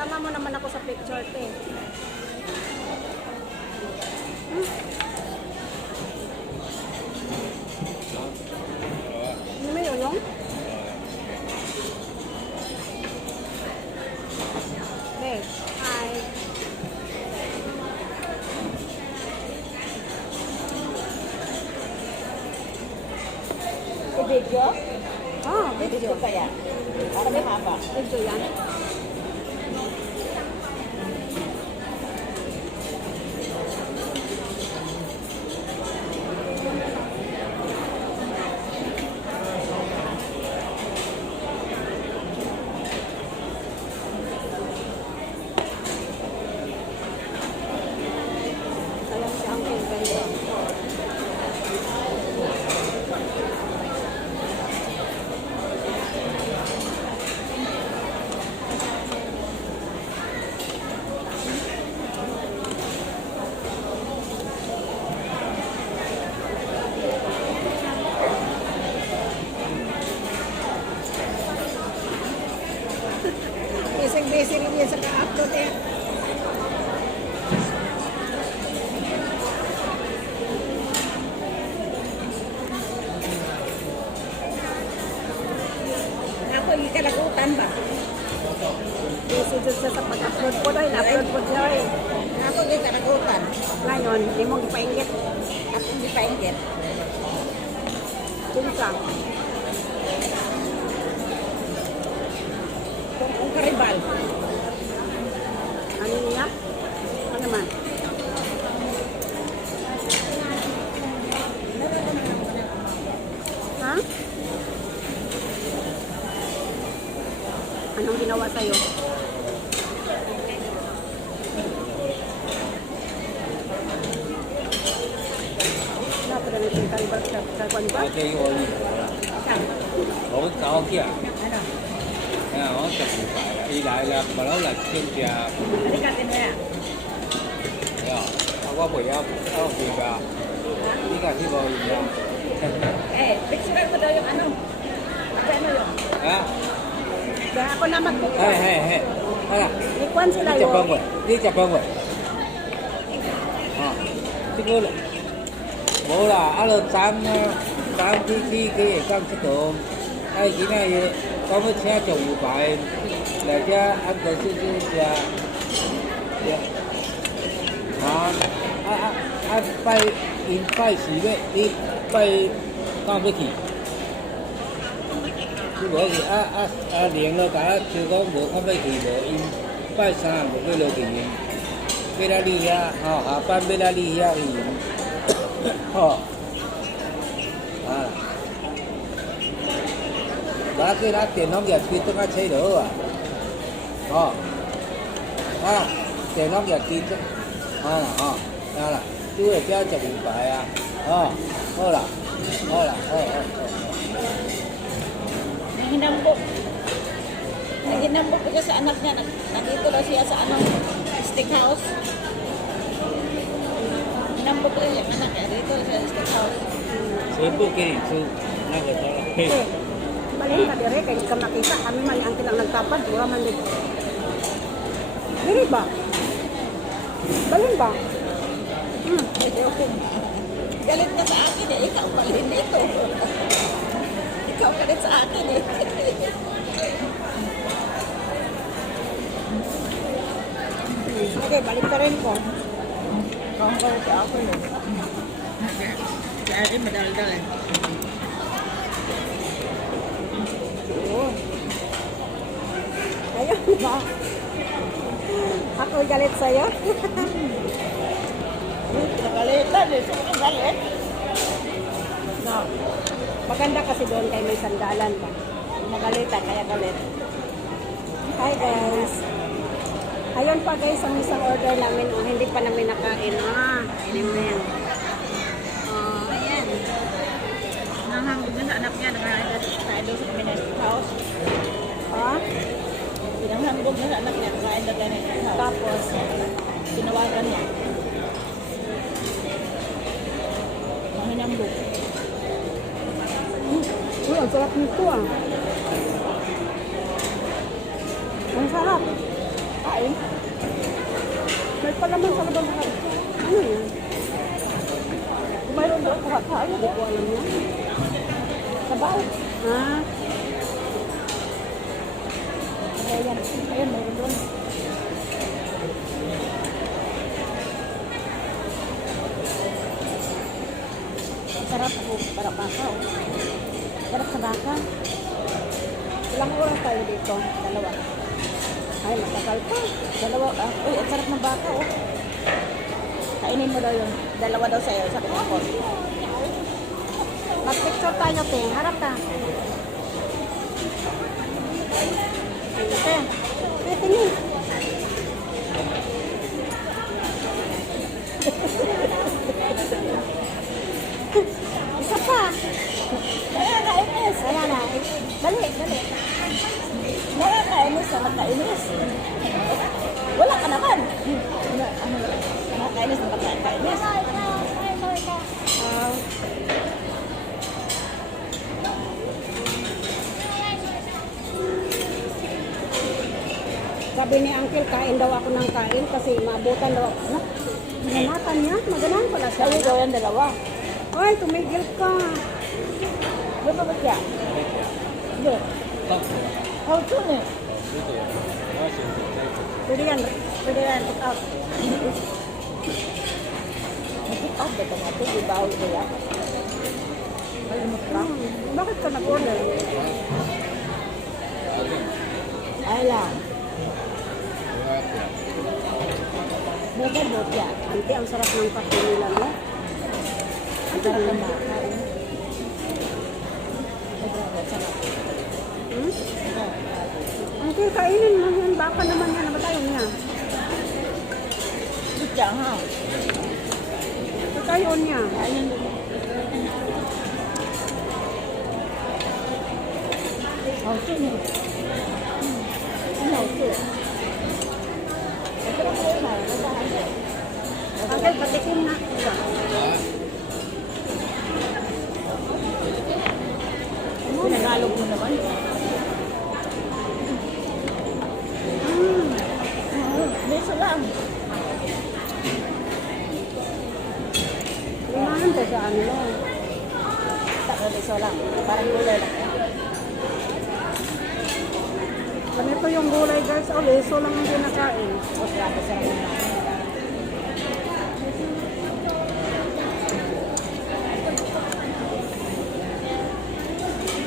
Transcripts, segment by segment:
Sama mo naman ako sa picture, te. Ano mo yun? Te, hi. Video? Video. Video kaya? Para mahaba. Video yan. Sayang si Uncle guys. Busy rin yan sa ka-upload eh. Ako yung kalagutan ba? Busy dyan siya sa pag-upload ko doon. Upload ko siya eh. Ako yung kalagutan. Ngayon, hindi mo ipainggit. At hindi pa inggit. Kunsang. Kung karibal. Ano niya? Ano naman? Ha? Anong ginawa sa'yo? Dapat na natin kalibag sa kwan ba? Ate yung oli. Saan? Hổ cao kia. Ano? Nha, nó chụp một phải là đi lại là mà nó là trên kìa. Halika din na. Nha, nó có buổi ăn, nó gì cả. Đi cả đi vào gì nha. Picture mo daw yung ano. Ano yun? Hả? Kaya ako na mag-picture. Hey, hey, hey. Đó là Ikwan sila đi chụp bông yun. vậy, đi chụp bông vậy. Chứ cô là bố là alo sáng sáng khi cái cam sẽ tụng. Hay cái này có một xe chồng một bài để cho ăn cái chứ bay in bay xí vậy đi bay cam với khỉ. Chứ bữa thì liền rồi cả chưa có bữa không bay khỉ bữa in bay sang một cái lô kỷ niệm. Bê ra đi ha, họ ban bê ra đi ha thì họ đã cái đã tiền nông nghiệp thì tôi có chơi được tiền nông nghiệp thì là chú là cho chụp điện thoại thôi là Hinambok. Hinambok ko sa anak niya. Nandito daw siya sa ano, steakhouse. Hinambok ko yung anak niya dito sa steakhouse.全部给你吃那个Eh, balhin ka dire, kaya hindi ka makita. Kami man ang kilang nagtapad, wala man din. Diri ba? Balhin ba? Galit na sa akin eh. Ikaw palhin dito. Ikaw galit sa akin eh. Okay, balik ka rin ko. Kung galit sa ako eh. Kaya rin madaldal eh. Yun. Ayun ba? Ako galit sa'yo? Nagalitan eh. Sobrang galit. No. Maganda kasi doon kay may sandalan pa. Nagalitan kaya galit. Hi guys. Ayun pa guys, ang isang order namin. Oh, hindi pa namin nakain. Kainin mo yan. Ayan. Nanghanggang na sa anak niya. Nakain doon sa Ministry House. Nanghanggang na sa anak niya. Nakain doon sa Ministry House. Tapos, Tinawagan niya. Mahinambog. uy, ang sarap nito ah. Ang sarap. Ay, kain. May palaman sa labang harap. Ano yan? Mayroon doon kuha-kuha. Hindi ko alam yan. Sabaw. Ah, Ayan, ayan, mayroon doon. Sarap ako, sarap baka. Oh. Sarap sa baka. ilang oras tayo dito? Dalawa. Ay, matagal pa. Dalawa, uy, ang sarap ng baka, oh. Kainin mo daw yun. Dalawa daw sa'yo, sabi ko ako. Mag-picture tayo, te. Harap ka. Ate, Te, tingin. Isa pa. nakakainis. Wala na. Dali, dali. Nakakainis, nakakainis. Wala ka naman. Nakakainis na nakakainis. Ah, sabi ni Uncle, kain daw ako ng kain kasi maabutan daw ako. Ano? Nanatan niya? Maganan pala siya. Sa'yo daw yan dalawa. Ay, tumigil ka. Di ba ba siya? Hindi. How soon eh? Pwede yan. Pwede yan. Put out. Mag-pick up ba ito natin? Di ba ako kaya? Bakit ka nag-order? Ay lang. Bukod mo siya. Ante, ang sarap ng kape nila, no? Ang sarap ng makain. Sarap. Hmm? Uncle, kainin mo yan. Baka naman yan. Ano ba tayo niya? Siya ha. Tayo niya. Ayun. How soon eh? How soon? Ito lang kayo na. Uncle, patikim na. Isa. Pinagalog mo naman. Beso lang. Limahan to sa ano. Takbo beso lang. Parang gulay lang. Ganito yung gulay, guys. O, leso lang ang kinakain. O, grabe sa rin.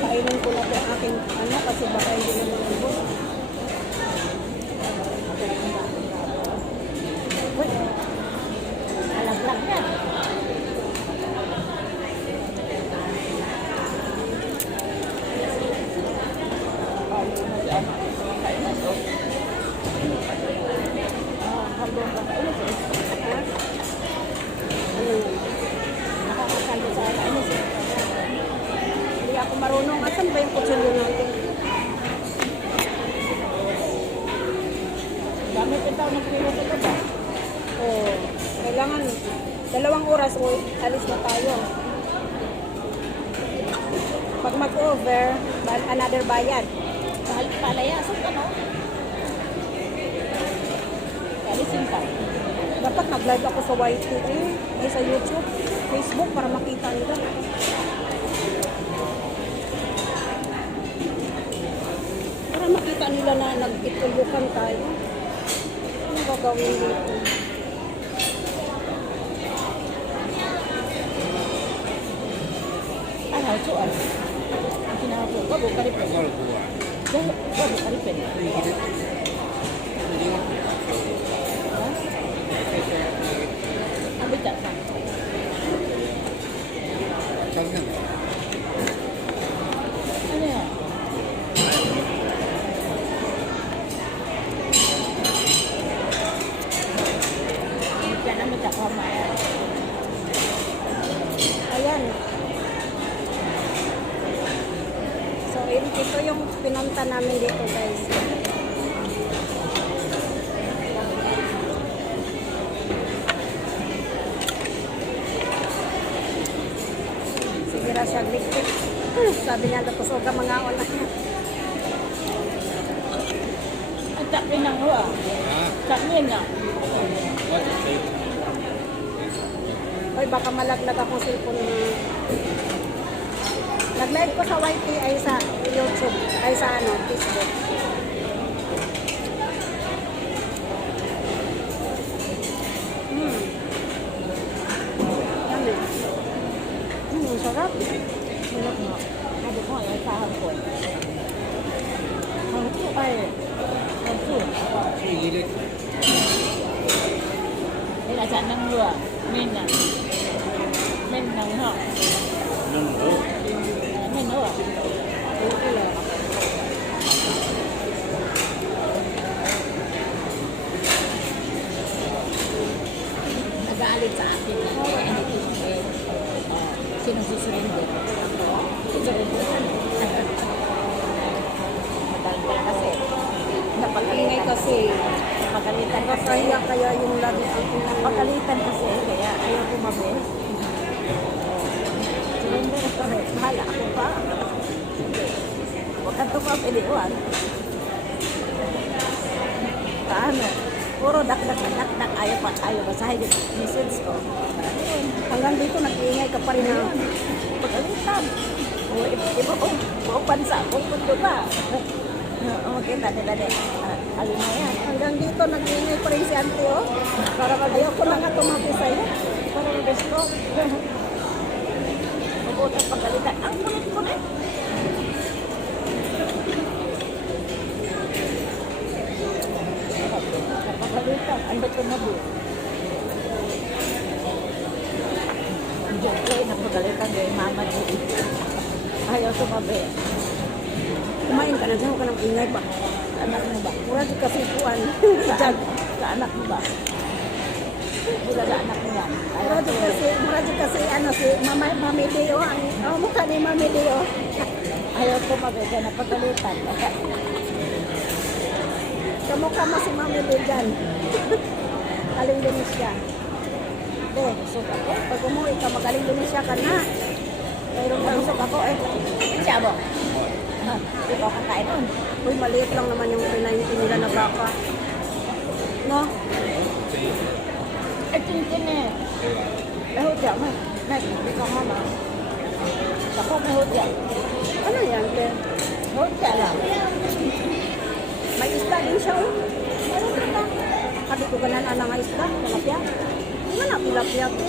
Kainin ko na ito aking ano kasi baka hindi na nalubos. Uy. Alaglag na. Ano yun? Nakakasaldo sa kainis eh. Hindi ako marunong. Asan ba yung kutsilyo natin? Gamit ito ng kilo sa baba. O, kailangan 2 oras o alis na tayo. Pag mag-over, another bayad. Mahal palayasan ka, no? Kalisin pa. Dapat nag-live ako sa YT ay sa YouTube, Facebook para makita nila. Para makita nila na nag-itulukan tayo. Ano gagawin dito? Ano, suan? Ang kinakapo ka, bukaripin. Ba, bukaripin. Ang bigat na. Ano yan? Yan ang bigat ko, Maya. Ayan. So, ito yung pinunta namin dito, guys. Sige ra siya, lik-lik. Sabi niya, tapos huwag ka mga ola niya. Ito Sakmin ng huwa. Ha? Sakmin na. Oy, baka malaglag ako cellphone na. Nag-live ko sa YT ay sa YouTube, ay sa ano, Facebook. Yan eh. Sarap. Sarap nga. Sabi ko ay sa hapon. Ang ito ay ang ito. 去一类。 Đây là chả năng lửa. Mình là mình nấu hả? 嗯，好。 Mình nấu à? Ito lang. Nag-aalit sa akin na sino susurrender? Susurrender. Matagal kasi. Ingay kasi. Napagalitan kasi. Kaya kaya yung lagi ang inang. Napagalitan kasi. Kaya ayaw kumabi. Surrender ako. Mahal ako pa. Huwag kang tumapiliwan. Paano? Puro dak-dak. Ayaw basahin yung message ko. Hanggang dito nag-iingay ka pa rin na. Pagalitan. O, iba ko. Buong bansa. Buong mundo ba? Kita nila din. Alin na yan. Hanggang dito nag-iingay pa rin si Auntie, oh. Para ayaw ko na nga tumabi sa'yo. Para mabes ko. Mabuot ang pagalitan. Ang kulit-kulit. Napagalitan. Ang ba't kumabi? Hindi ko napagalitan yung mama niya. Ayaw tumabi. Kumain ka na dyan, huwag ka nang ingay pa. Sa anak mo ba? Mura di kasi kuwan. Sa anak mo ba? Wala sa anak mo yan. Mura di kasi ano si Mami Dio. Ang mukha ni Mami Dio. Ayaw tumabi. Kaya napagalitan. Kamukha mo si Mami Dio dyan. Aling Indonesia. Hindi, busog ako. Pag umuwi ka, magaling Indonesia ka na. Mayroon ka Busog ako eh. Siya mo? Hindi ko kakain nun. Uy, maliit lang naman yung pinahinti nila na baka. No? Eh, tintin eh. May hutya mo. Hindi ka mama. Ako may hutya. Ano yan, te? Hutya lang. May isda din siya, oh. Meron din lang. Sabi ko ganan na nga isda, tilapia. Nga na, tilapia, te.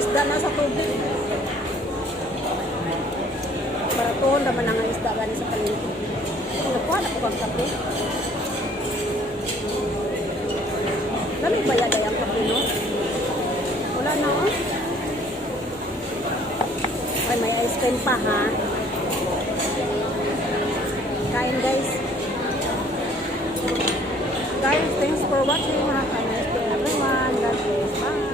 Isda na sa tubig. Para to, naman na nga isda gani sa palinti. Nakuha na ko kang kape. Lamig ba yan ang kape, no? Wala na, oh. Ay, may ice cream pa, ha? Kain, guys. Guys, thanks for watching. Have a nice day, everyone. God bless. Bye.